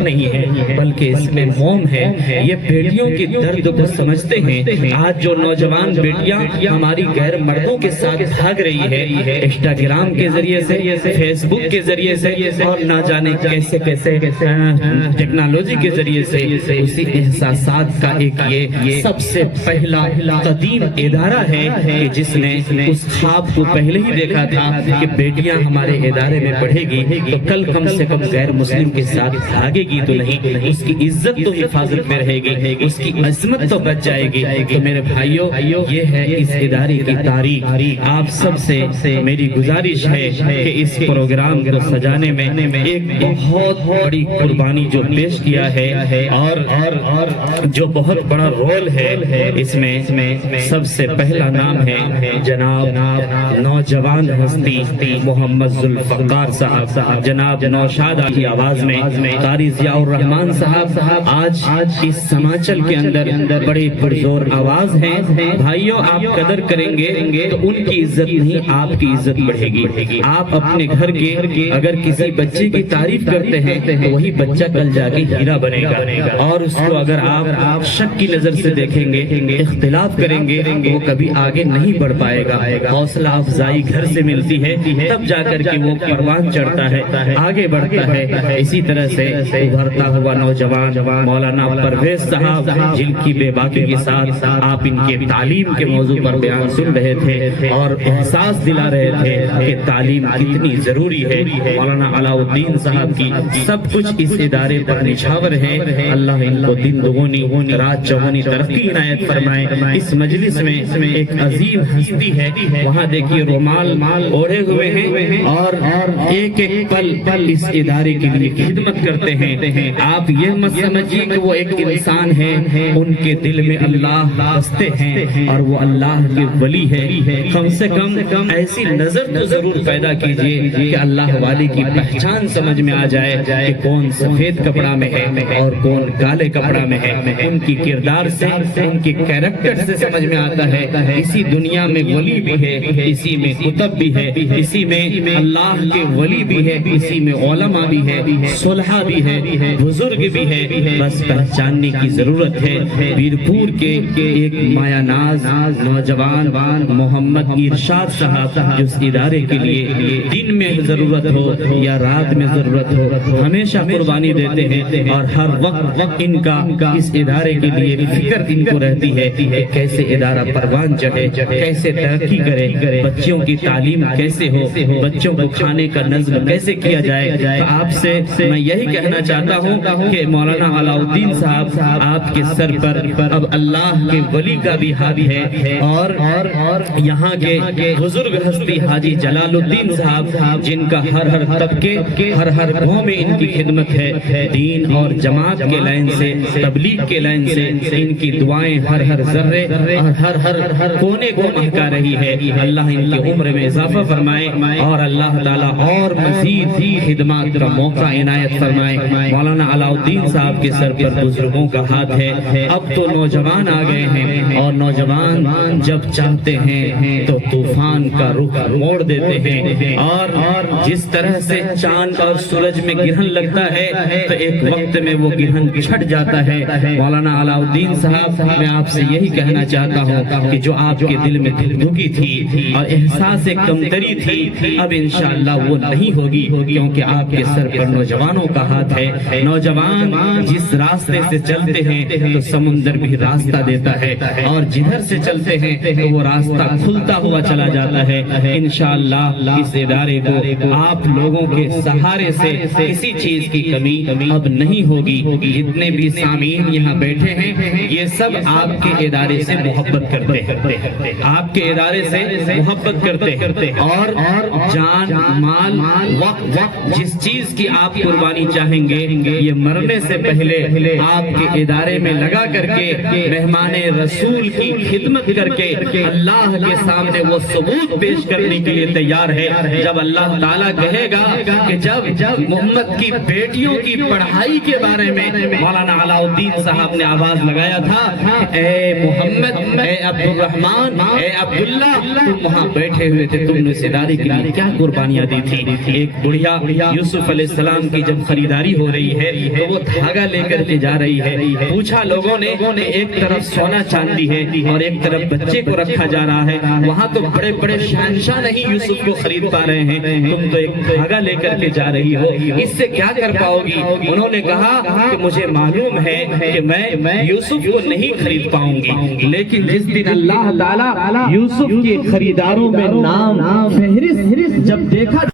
نہیں ہے بلکہ اس میں موم ہے۔ یہ بیٹیوں کی درد کو سمجھتے ہیں۔ آج جو نوجوان بیٹیاں ہماری غیر مردوں کے ساتھ بھاگ رہی ہے انسٹاگرام کے ذریعے سے، فیس بک کے ذریعے سے، اور نہ جانے کیسے کیسے ٹیکنالوجی کے ذریعے سے، اسی احساسات کا ایک یہ سب سے پہلا قدیم ادارہ ہے کہ جس نے اس خواب کو پہلے ہی دیکھا تھا کہ بیٹیاں ہمارے ادارے میں پڑھے گی تو کل کم سے کم غیر مسلم کے ساتھ بھاگے گی تو نہیں، اس کی عزت تو حفاظت میں رہے گی، اس کی عظمت تو بچ جائے گی۔ تو میرے بھائیوں، یہ ہے اس ادارے کی تاریخ۔ آپ سب سے میری گزارش ہے کہ اس پروگرام کو سجانے میں ایک بہت بڑی قربانی جو پیش کیا ہے اور جو بہت بڑا رول ہے اس میں، سب سے پہلا نام ہے جناب نوجوان ہستی محمد ذوالفقار صاحب، جناب نوشاد کی آواز میں قاری ضیاء الرحمان صاحب آج اس سماچل کے اندر بڑے پرزور آواز ہیں۔ بھائیوں، آپ قدر کریں گے تو ان کی عزت نہیں، آپ کی عزت بڑھے گی۔ آپ اپنے گھر کے اگر کسی بچے کی تعریف کرتے ہیں تو وہی بچہ کل جا کے ہیرا بنے گا، اور اس کو اگر آپ شک کی نظر سے دیکھیں گے، اختلاف کریں گے تو وہ کبھی آگے نہیں بڑھ پائے گا۔ حوصلہ افزائی گھر سے ملتی ہے تب جا کر کے وہ پروان چڑھتا ہے، آگے بڑھتا ہے۔ اسی طرح سے ابھرتا ہوا نوجوان مولانا پرویز صاحب، جن کی بے باکی کے ساتھ آپ ان کے تعلیم کے موضوع پر بیان سن رہے تھے اور احساس دلا رہے تھے کہ تعلیم کتنی ضروری ہے۔ مولانا علاء الدین صاحب کی سب کچھ اس ادارے پر نچھاور ہے۔ اللہ ان کو دن دگنی رات چوگنی ترقی عنایت فرمائے۔ اس مجلس میں ایک عظیم ہستی ہے، وہاں دیکھیے رومال اوڑھے ہوئے ہیں اور ایک ایک پل اس ادارے کے لیے خدمت کرتے ہیں۔ آپ یہ مت سمجھیے کہ وہ ایک انسان ہے، ان کے دل میں اللہ بستے ہیں اور وہ اللہ کے ولی ہے۔ کم سے کم ایسی نظر تو ضرور پیدا کیجئے کہ اللہ والے کی پہچان سمجھ میں آ جائے کہ کون سفید کپڑا میں ہے اور کون کالے کپڑا میں ہے۔ ان کی کردار سے، ان کی کیریکٹر سے سمجھ میں آتا ہے اسی دنیا میں ولی بھی ہے، اسی میں کتب بھی ہے، اسی میں اللہ کے ولی بھی ہے، اسی میں علماء بھی ہے، صلحاء بھی ہے، بزرگ بھی ہے۔ بس پہچاننے کی ضرورت ہے۔ بیرپور کے ایک مایا ناز نوجوان محمد ارشاد صاحب، جو اس ادارے کے لیے دن میں ضرورت ہو یا رات میں ضرورت ہو ہمیشہ قربانی دیتے ہیں، اور ہر وقت ان کا اس ادارے کے لیے فکر ان کو رہتی ہے کہ کیسے ادارہ پروان چڑھے، کیسے ترقی کرے، بچوں کی تعلیم کیسے ہو، بچوں کو کھانے کا نظم کیسے کیا جائے۔ تو آپ سے میں یہی کہنا چاہتا ہوں کہ مولانا علاء الدین صاحب، آپ کے سر پر اب اللہ کے ولی کا بھی ہاتھ ہے، اور یہاں کے بزرگ ہستی حاجی جلال الدین صاحب، جن کا ہر طبقے ہر گاؤں میں ان کی خدمت ہے، دین اور جماعت کے لائن سے، تبلیغ کے لائن سے ان کی دعائیں ہر ذرے اور ہر کونے کو مہکا رہی ہے۔ اللہ ان کی عمر میں اضافہ فرمائے اور اللہ تعالیٰ اور مزید خدمات کا موقع عنایت فرمائے۔ مولانا علاء الدین صاحب کے سر پر بزرگوں کا ہاتھ ہے۔ اب تو نوجوان آ گئے ہیں، اور نوجوان جب چاہتے ہیں تو طوفان کا رخ موڑ دیتے ہیں، اور جس طرح سے چاند اور سورج میں گرہن لگتا ہے تو ایک وقت میں وہ گرہن چھٹ جاتا ہے۔ مولانا علاء الدین صاحب، میں آپ سے یہی کہنا چاہتا ہوں کہ جو آپ کے دل میں دھکی تھی اور احساس کمتری تھی، اب انشاءاللہ وہ نہیں ہوگی، کیونکہ آپ کے سر پر نوجوانوں کا ہاتھ ہے۔ نوجوان جس راستے سے چلتے ہیں تو سمندر بھی راستہ دیتا ہے، اور جدھر سے چلتے ہیں تو وہ راستہ کھلتا ہوا چلا جاتا ہے۔ انشاءاللہ اس ادارے کو آپ لوگوں کے سہارے سے کسی چیز کی کمی اب نہیں ہوگی۔ جتنے بھی سامعین یہاں بیٹھے ہیں، یہ سب آپ کے ادارے سے محبت کرتے ہیں، آپ کے ادارے سے محبت کرتے ہیں، اور جان مال وقت جس چیز کی آپ قربانی چاہیں گے، یہ مرنے سے پہلے آپ کے ادارے میں لگا کر کے مہمان رسول کی خدمت کر کے اللہ کے سامنے وہ ثبوت پیش کرنے کے لیے تیار ہے۔ جب اللہ تعالیٰ کہے گا کہ جب محمد کی بیٹیوں کی پڑھائی کے بارے میں مولانا علاء الدین صاحب نے آواز لگایا تھا، اے محمد، اے عبد الرحمن، اے عبداللہ، تم وہاں بیٹھے ہوئے تھے، تم نے اس ادارے کے لیے کیا قربانیاں دی تھی۔ ایک بڑھیا یوسف علیہ السلام کی جب خریداری ہو ہو رہی ہے تو وہ دھاگا لے کر کے جا رہی ہے. پوچھا لوگوں نے کہ ایک طرف سونا چاندی ہے اور ایک طرف بچے کو رکھا جا رہا ہے, وہاں تو بڑے بڑے شہنشاہ نہیں یوسف کو خرید پا رہے ہیں, تم تو ایک دھاگا لے کر کے جا رہی ہو, اس سے کیا کر پاؤ گی؟ انہوں نے کہا کہ مجھے معلوم ہے کہ میں یوسف کو نہیں خرید پاؤں گی. لیکن جس دن اللہ تعالیٰ یوسف کے خریداروں میں نام فہرست جب دیکھا